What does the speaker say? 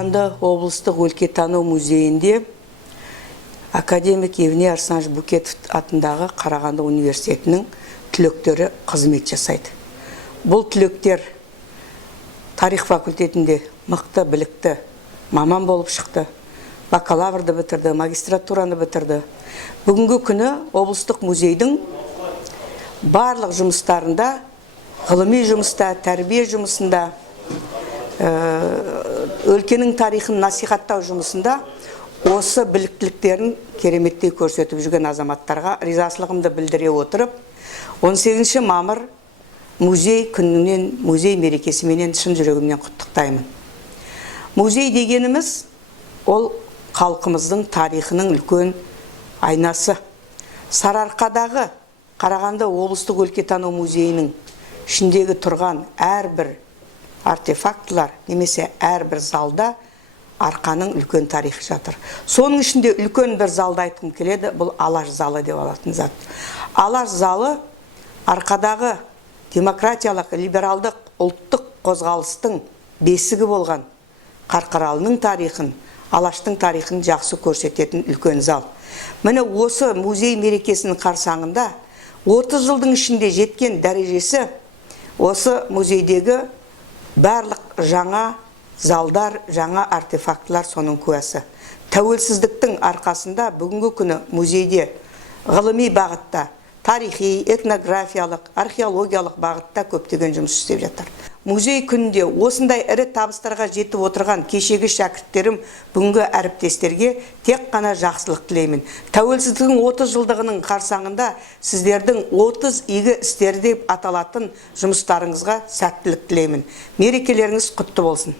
Қарағанды облыстық өлкетану музейінде академик Евгений Арсенович Букетов атындағы Қарағанды университетінің түлектері қызмет жасайды. Бұл түлектер тарих факультетінде мықты, білікті маман болып шықты. Бакалаврды бітірді, магистратураны бітірді. Бүгінгі күні облыстық музейдің барлық жұмыстарында, ғылыми жұмыста, тәрбие жұмысында, өлкенің тарихын насихаттау жұмысында осы біліктіліктерін кереметтей көрсетіп жүрген азаматтарға ризашылығымды білдіре отырып, 18 мамыр музей күнінен, музей мерекесіменен шын жүрегімнен құттықтаймын. Музей дегеніміз ол халқымыздың тарихының үлкен айнасы. Сарыарқадағы Қарағанды облыстық өлкетану музейінің ішіндегі тұрған әрбір артефактылар немесе әрбір залда арқаның үлкен тарихы жатыр. Соның ішінде үлкен бір залды айтқым келеді, бұл Алаш залы деп алатын зат. Алаш залы арқадағы демократиялық, либералдық, ұлттық қозғалыстың бесігі болған Қарқаралының тарихын, Алаштың тарихын жақсы көрсететін үлкен зал. Міне осы музей мерекесінің қарсаңында 30 жылдың ішінде жеткен дәрежесі осы музейдегі барлық жаңа залдар, жаңа артефактылар соның куәсі. Тәуелсіздіктің арқасында бүгінгі күні музейде ғылыми бағытта, тарихи, этнографиялық, археологиялық бағытта көптеген жұмыс істеп жатыр. Музей күнінде осындай ірі табыстарға жетіп отырған кешегі шәкірттерім, бүгінгі әріптестерге тек қана жақсылық тілеймін. Тәуелсіздіктің 30 жылдығының қарсаңында сіздердің 30 игі істері деп аталатын жұмыстарыңызға сәттілік тілеймін. Мерекелеріңіз құтты болсын.